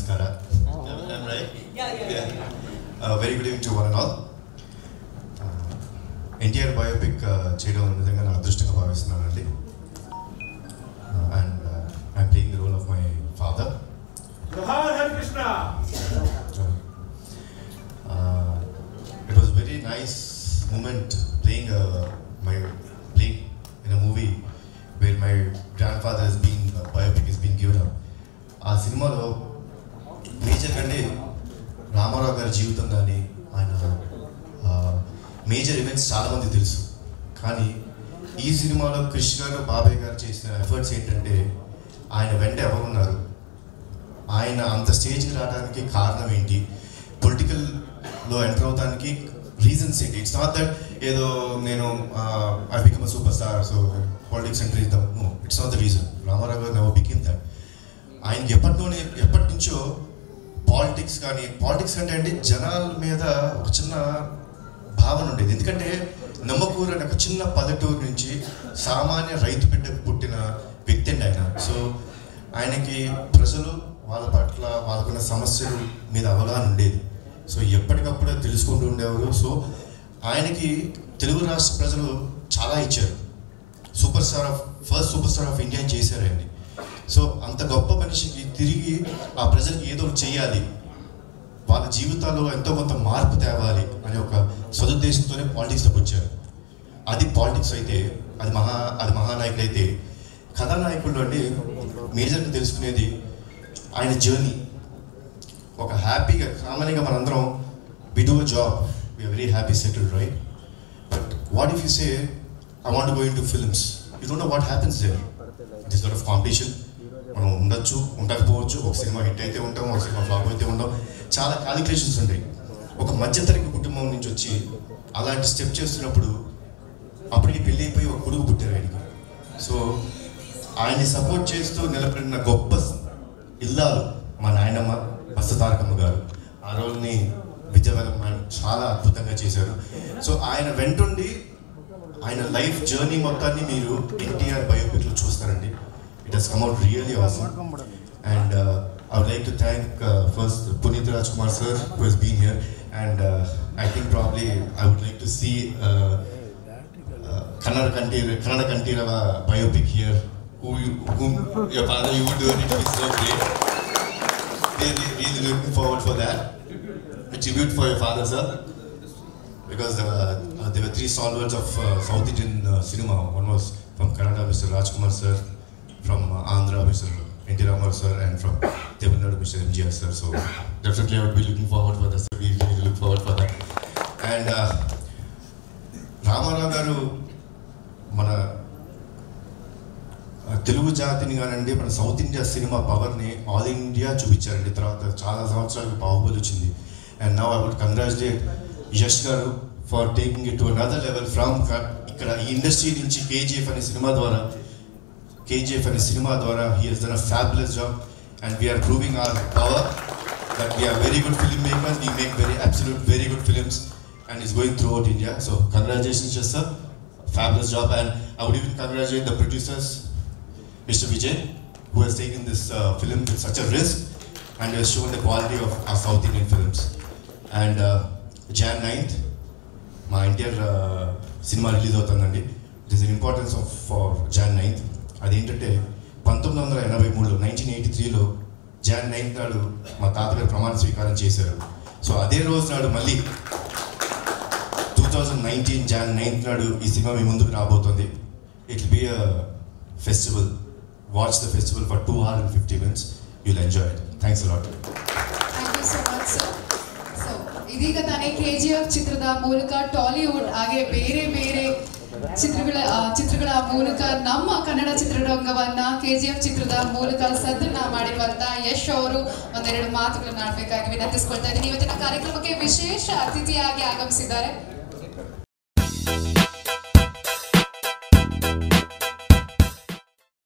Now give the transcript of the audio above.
Namaskara. I'm right? Yeah. Very good evening to one and all. NTR biopic చేయడం నిజంగా నా అదృష్టంగా భావిస్తున్నానండి. And I'm playing the role of my father. Hare Krishna. It was a very nice moment playing in a movie where my grandfather is being biopic is being given up. ఆ సినిమాలో major కంటే రామారావు గారి జీవితం కానీ ఆయన major events చాలామంది తెలుసు. కానీ ఈ సినిమాలో కృష్ణ గారు బాబాయ్ గారు చేసిన ఎఫర్ట్స్ ఏంటంటే ఆయన వెంట ఎవరున్నారు, ఆయన అంత స్టేజ్కి రావడానికి కారణం ఏంటి, పొలిటికల్లో ఎంటర్ అవడానికి రీజన్స్ ఏంటి. ఇట్స్ నాట్ దట్ ఏదో నేను I become a superstar so politics enter ఇద్దాం. No, it's not the reason. Ramarao garu never became that. ఆయనకి ఎప్పటి నుంచో పాలిటిక్స్ అంటే అంటే జనాల మీద ఒక చిన్న భావన ఉండేది. ఎందుకంటే నమ్మకూరు అనే ఒక చిన్న పల్లెటూరు నుంచి సామాన్య రైతు బిడ్డకు పుట్టిన వ్యక్తి అండి ఆయన. సో ఆయనకి ప్రజలు వాళ్ళ పట్ల వాళ్ళకున్న సమస్యల మీద అవగాహన ఉండేది. సో ఎప్పటికప్పుడు తెలుసుకుంటూ ఉండేవారు. సో ఆయనకి తెలుగు రాష్ట్ర ప్రజలు చాలా ఇచ్చారు. First super star of India చేశారు ఆయన్ని. సో అంత గొప్ప మనిషికి తిరిగి ఆ ప్రజలకు ఏదో చేయాలి, వాళ్ళ జీవితాల్లో ఎంతో కొంత మార్పు తేవాలి అనే ఒక సదుద్దేశంతోనే పాలిటిక్స్లోకి వచ్చారు. అది పాలిటిక్స్ అయితే అది మహానాయకుడు అయితే, కథానాయకుల్లో అంటే మేజర్గా తెలుసుకునేది ఆయన జర్నీ. ఒక హ్యాపీగా కామన్గా మనందరం we do a job, we're very happy settled, right? But what if you say I want go into films, you don't know what happens there. It is lot of competition. మనం ఉండొచ్చు, ఉండకపోవచ్చు. ఒక cinema hit అయితే ఉంటాం, ఒక cinema flop అయితే ఉంటాం. చాలా క్యాలిక్యులేషన్స్ ఉంటాయి. ఒక మధ్యతరగతి కుటుంబం నుంచి వచ్చి అలాంటి స్టెప్ చేస్తున్నప్పుడు అప్పటికి పెళ్ళి అయిపోయి ఒక కొడుకు పుట్టారు ఆయనకి. సో ఆయన్ని సపోర్ట్ చేస్తూ నిలబడిన గొప్ప ఇల్లాలు మా నాయనమ్మ బస్త తారకమ్మ గారు. ఆ రోజుని విజయవాడ చాలా అద్భుతంగా చేశారు. సో ఆయన వెంటుండి ఆయన లైఫ్ జర్నీ మొత్తాన్ని మీరు ఎన్టీఆర్ బయోపిక్లో చూస్తారండి. It has come out really awesome, and I would like to thank first Puneet Rajkumar sir who has been here, and I think probably I would like to see Kannada Kantirava biopic here. Whom your father you would do it. It is so great. Really looking forward for that. A tribute for your father, sir, because there were three stalwarts of South Indian cinema. One was from Kannada, Mr. Rajkumar sir. From Andhra, Mr. N.T. Ramarao sir, and from Tamil Nadu, Mr. M.G.R. sir. So definitely I would be looking forward for that. We really look forward for that. And Ramarao garu mana Telugu జాతిని కానండి, మన South India సినిమా పవర్ని all India చూపించారండి. తర్వాత చాలా సంవత్సరాలకు బాహుబలి వచ్చింది. And now I would congratulate Yash garu for taking it to another level from ఇక్కడ ఈ ఇండస్ట్రీ నుంచి KGF అనే సినిమా ద్వారా he has done a fabulous job, and we are proving our power that we are very good filmmakers. We make very good films, and it's going throughout India. So congratulations, just sir, fabulous job. And I would even congratulate the producers, Mr. Vijay, who has taken this film with such a risk and has shown the quality of our South Indian films. And Jan 9th my entire cinema release అవుతుందండి. It is an importance for Jan 9th. అదేంటంటే 1983లో 1983లో Jan 9th నాడు మా తాతగారు ప్రమాణ స్వీకారం చేశారు. So అదే రోజు నాడు మళ్ళీ 2019 Jan 9th నాడు ఈ సినిమా మీ ముందుకు రాబోతుంది. It will be a festival. Watch the festival for 2 hours and 50 minutes. You'll enjoy it. Thanks a lot. Thank you so much, sir. So ಇದೀಗ ತಾನೇ KGF ಚಿತ್ರದ ಮೂಲಕ ಟಾಲಿವುಡ್ ಹಾಗೆ ಬೇರೆ ಚಿತ್ರಗಳ ಮೂಲಕ ನಮ್ಮ ಕನ್ನಡ ಚಿತ್ರರಂಗವನ್ನ KGF ಚಿತ್ರದ ಮೂಲಕ ಸದ್ದನ್ನ ಮಾಡಿರುವಂತ ಯಶ್ ಅವರು ಒಂದೆರಡು ಮಾತುಗಳನ್ನ ಆಡಬೇಕಾಗಿ ವಿನಂತಿಸಿಕೊಳ್ತಾ ಇದ್ದೀನಿ. ಇವತ್ತಿನ ಕಾರ್ಯಕ್ರಮಕ್ಕೆ ವಿಶೇಷ ಅತಿಥಿಯಾಗಿ ಆಗಮಿಸಿದ್ದಾರೆ.